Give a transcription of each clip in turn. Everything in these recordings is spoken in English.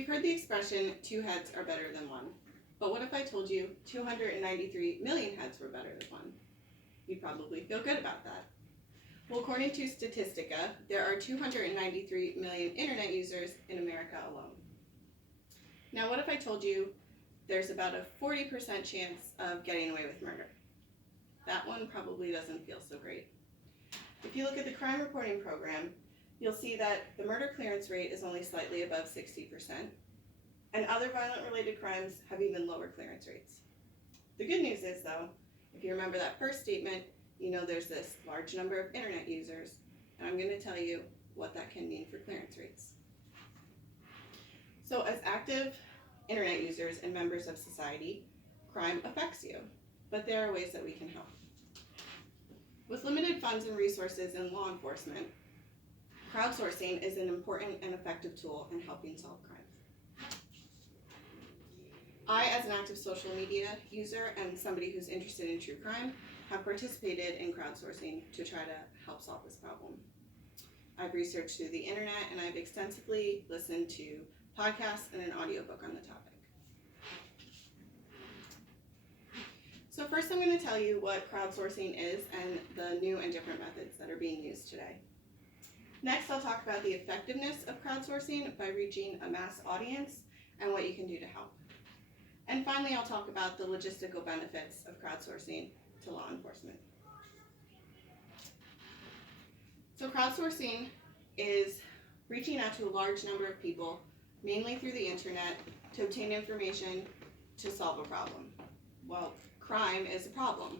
you've heard the expression, 2 heads are better than 1. But what if I told you 293 million heads were better than 1? You'd probably feel good about that. Well, according to Statistica, there are 293 million internet users in America alone. Now, what if I told you there's about a 40% chance of getting away with murder? That one probably doesn't feel so great. If you look at the crime reporting program, you'll see that the murder clearance rate is only slightly above 60%, and other violent related crimes have even lower clearance rates. The good news is, though, if you remember that first statement, you know there's this large number of internet users, and I'm going to tell you what that can mean for clearance rates. So as active internet users and members of society, crime affects you, but there are ways that we can help. With limited funds and resources in law enforcement, crowdsourcing is an important and effective tool in helping solve crimes. I, as an active social media user and somebody who's interested in true crime, have participated in crowdsourcing to try to help solve this problem. I've researched through the internet, and I've extensively listened to podcasts and an audiobook on the topic. So first I'm going to tell you what crowdsourcing is and the new and different methods that are being used today. Next, I'll talk about the effectiveness of crowdsourcing by reaching a mass audience and what you can do to help. And finally, I'll talk about the logistical benefits of crowdsourcing to law enforcement. So crowdsourcing is reaching out to a large number of people, mainly through the internet, to obtain information to solve a problem. Well, crime is a problem.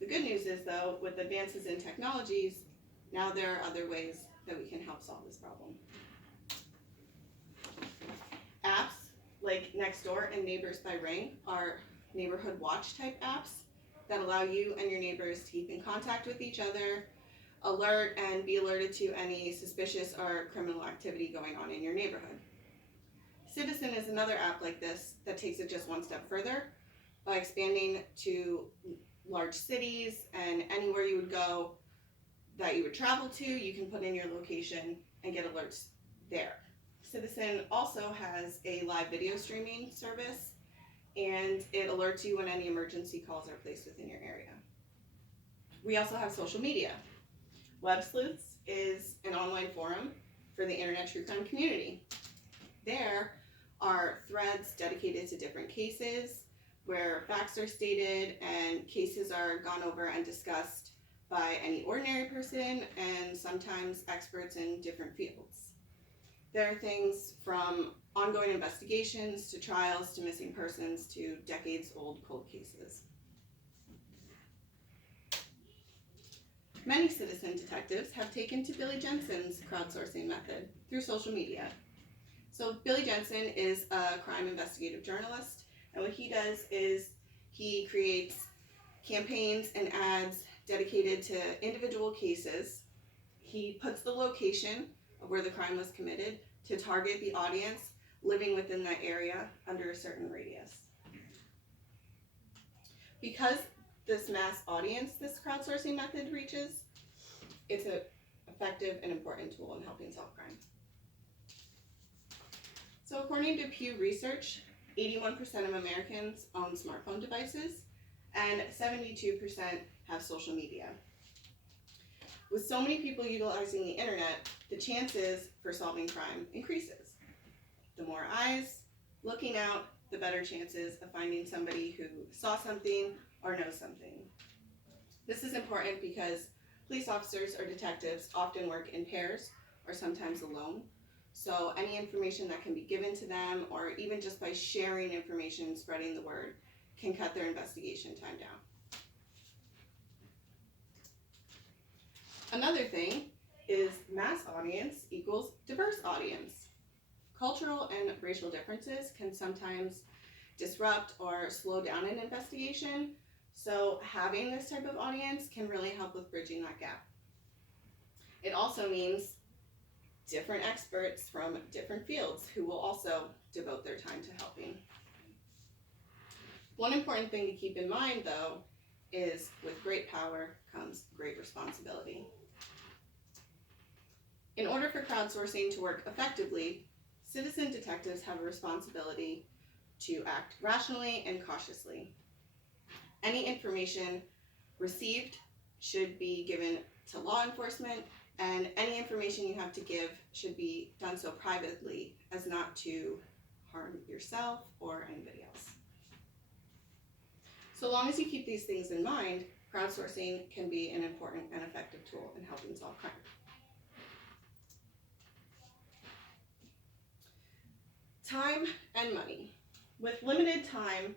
The good news is, though, with advances in technologies, now there are other ways that we can help solve this problem. Apps like Nextdoor and Neighbors by Ring are neighborhood watch type apps that allow you and your neighbors to keep in contact with each other, alert and be alerted to any suspicious or criminal activity going on in your neighborhood. Citizen is another app like this that takes it just one step further by expanding to large cities, and anywhere you would go that you would travel to, you can put in your location and get alerts there. Citizen also has a live video streaming service, and it alerts you when any emergency calls are placed within your area. We also have social media. Web Sleuths is an online forum for the internet true crime community. There are threads dedicated to different cases where facts are stated and cases are gone over and discussed by any ordinary person and sometimes experts in different fields. There are things from ongoing investigations to trials to missing persons to decades-old cold cases. Many citizen detectives have taken to Billy Jensen's crowdsourcing method through social media. So Billy Jensen is a crime investigative journalist, and what he does is he creates campaigns and ads dedicated to individual cases. He puts the location of where the crime was committed to target the audience living within that area under a certain radius. Because this mass audience this crowdsourcing method reaches, it's an effective and important tool in helping solve crime. So according to Pew Research, 81% of Americans own smartphone devices and 72% have social media. With so many people utilizing the internet, the chances for solving crime increases. The more eyes looking out, the better chances of finding somebody who saw something or knows something. This is important because police officers or detectives often work in pairs or sometimes alone. So any information that can be given to them, or even just by sharing information, spreading the word, can cut their investigation time down. Another thing is mass audience equals diverse audience. Cultural and racial differences can sometimes disrupt or slow down an investigation, so having this type of audience can really help with bridging that gap. It also means different experts from different fields who will also devote their time to helping. One important thing to keep in mind, though, is with great power comes great responsibility. In order for crowdsourcing to work effectively, citizen detectives have a responsibility to act rationally and cautiously. Any information received should be given to law enforcement, and any information you have to give should be done so privately as not to harm yourself or anybody else. So long as you keep these things in mind, crowdsourcing can be an important and effective tool in helping solve crime. Time and money. With limited time,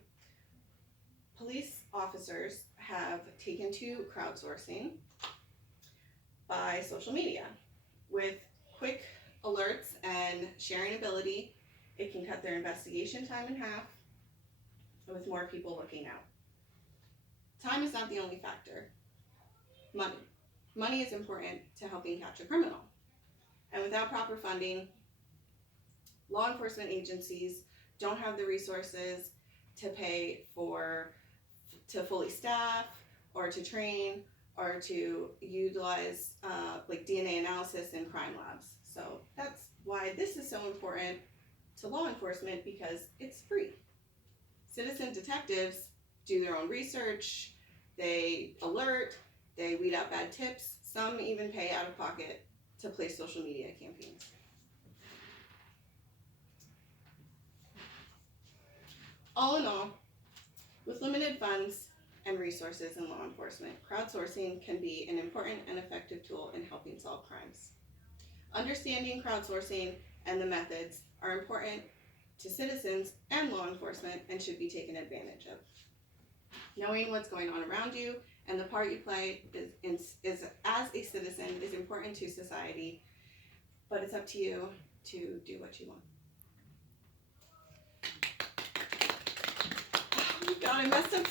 police officers have taken to crowdsourcing by social media. With quick alerts and sharing ability, it can cut their investigation time in half with more people looking out. Time is not the only factor. Money. Money is important to helping catch a criminal. And without proper funding, law enforcement agencies don't have the resources to pay to fully staff or to train or to utilize like DNA analysis in crime labs. So that's why this is so important to law enforcement, because it's free. Citizen detectives do their own research, they alert, they weed out bad tips, some even pay out of pocket to place social media campaigns. All in all, with limited funds and resources in law enforcement, crowdsourcing can be an important and effective tool in helping solve crimes. Understanding crowdsourcing and the methods are important to citizens and law enforcement and should be taken advantage of. Knowing what's going on around you and the part you play is as a citizen is important to society, but it's up to you to do what you want. Oh my God, I messed up